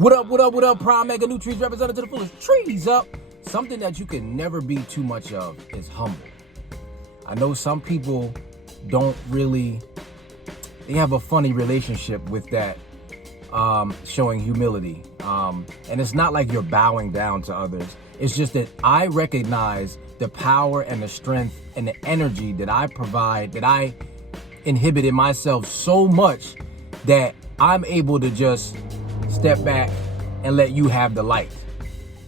What up, what up, what up, Prime Mega Nu-Treez represented to the fullest. Trees up. Something that you can never be too much of is humble. I know some people don't really, they have a funny relationship with that, showing humility. And it's not like you're bowing down to others. It's just that I recognize the power and the strength and the energy that I provide, that I inhibit in myself so much that I'm able to just step back and let you have the light.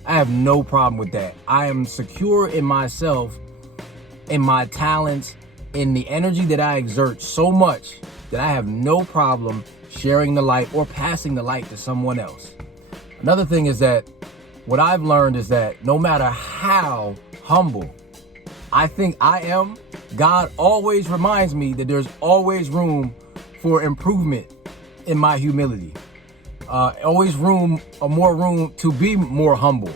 I have no problem with that. I am secure in myself, in my talents, in the energy that I exert so much that I have no problem sharing the light or passing the light to someone else. Another thing is that what I've learned is that no matter how humble I think I am, God always reminds me that there's always room for improvement in my humility. Always more room to be more humble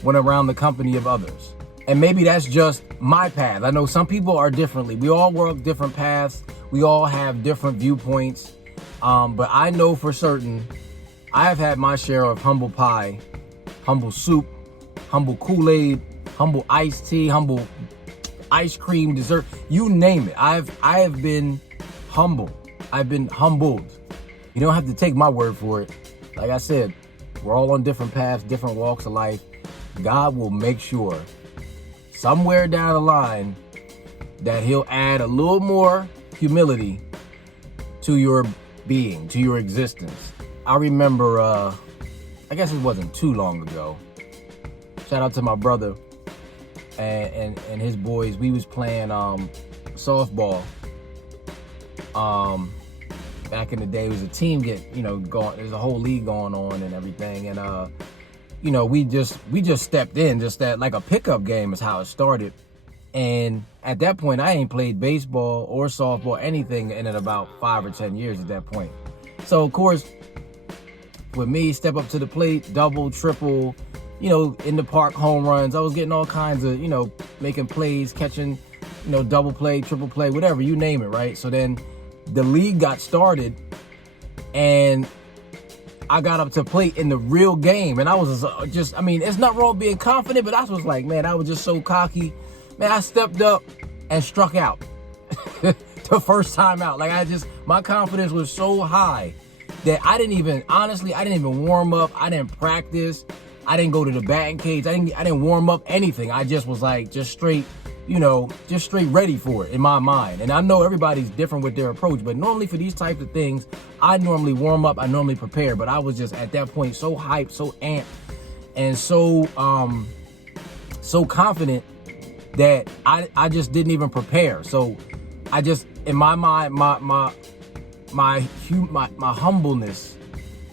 when around the company of others. And maybe that's just my path. I know some people are differently. We all walk different paths. We all have different viewpoints. But I know for certain, I have had my share of humble pie, humble soup, humble Kool-Aid, humble iced tea, humble ice cream, dessert, you name it. I have been humble. I've been humbled. You don't have to take my word for it. Like I said, we're all on different paths, different walks of life. God will make sure somewhere down the line that he'll add a little more humility to your being, to your existence. I remember, I guess it wasn't too long ago. Shout out to my brother and his boys. We was playing softball. Back in the day, it was a team going. There's a whole league going on and everything, and we just stepped in, just that like a pickup game is how it started. And at that point, I ain't played baseball or softball, anything in about 5 or 10 years at that point. So of course, with me, step up to the plate, double, triple, in the park, home runs. I was getting all kinds of, making plays, catching, double play, triple play, whatever, you name it, right? So then the league got started and I got up to plate in the real game. And I was it's not wrong being confident, but I was like, man, I was just so cocky. Man, I stepped up and struck out the first time out. Like my confidence was so high that I didn't even warm up. I didn't practice. I didn't go to the batting cage. I didn't warm up anything. I just was like, just straight ready for it in my mind. And I know everybody's different with their approach, but normally for these types of things, I normally warm up, I normally prepare, but I was just at that point so hyped, so amped, and so confident that I just didn't even prepare. So I just, in my mind, my humbleness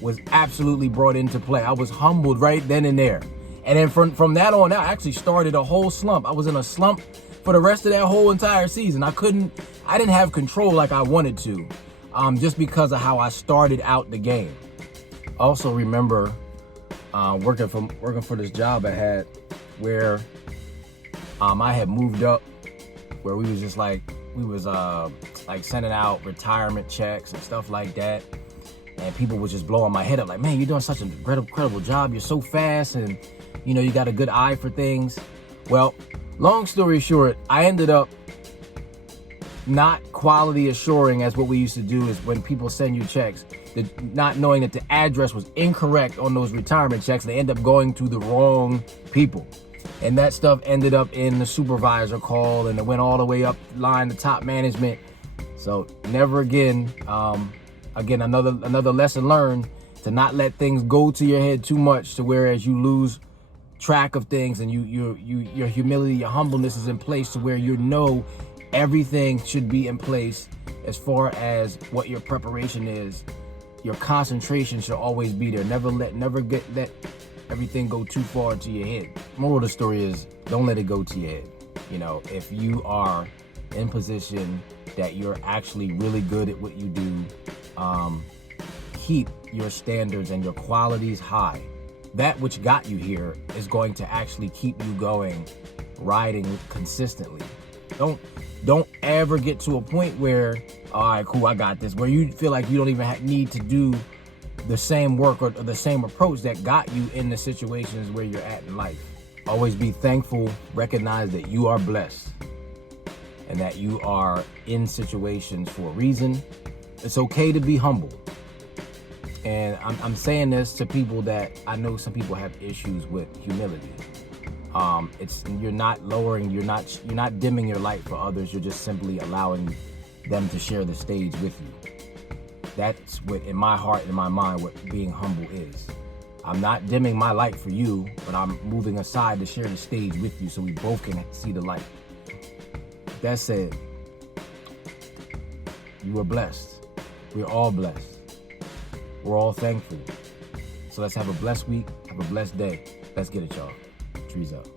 was absolutely brought into play. I was humbled right then and there. And then from that on out, I actually started a whole slump. I was in a slump for the rest of that whole entire season. I didn't have control like I wanted to, just because of how I started out the game. I also remember working for this job I had where I had moved up, where we was just like sending out retirement checks and stuff like that. And people was just blowing my head up like, man, you're doing such an incredible job. You're so fast and, you got a good eye for things. Well, long story short, I ended up not quality assuring as what we used to do is when people send you checks, not knowing that the address was incorrect on those retirement checks. They end up going to the wrong people. And that stuff ended up in the supervisor call and it went all the way up line to top management. So never again. Again, another lesson learned, to not let things go to your head too much to whereas you lose track of things and your humility, your humbleness is in place to where everything should be in place as far as what your preparation is. Your concentration should always be there. Never let everything go too far to your head. Moral of the story is, don't let it go to your head. If you are in position that you're actually really good at what you do, keep your standards and your qualities high. That which got you here is going to actually keep you going, riding consistently. Don't ever get to a point where, all right, cool, I got this, where you feel like you don't even need to do the same work or the same approach that got you in the situations where you're at in life. Always be thankful, recognize that you are blessed and that you are in situations for a reason. It's okay to be humble. And I'm saying this to people that I know some people have issues with humility. You're not lowering, you're not dimming your light for others. You're just simply allowing them to share the stage with you. That's what, in my heart and in my mind, what being humble is. I'm not dimming my light for you, but I'm moving aside to share the stage with you so we both can see the light. That said, you are blessed. We're all blessed. We're all thankful. So let's have a blessed week. Have a blessed day. Let's get it, y'all. Trees up.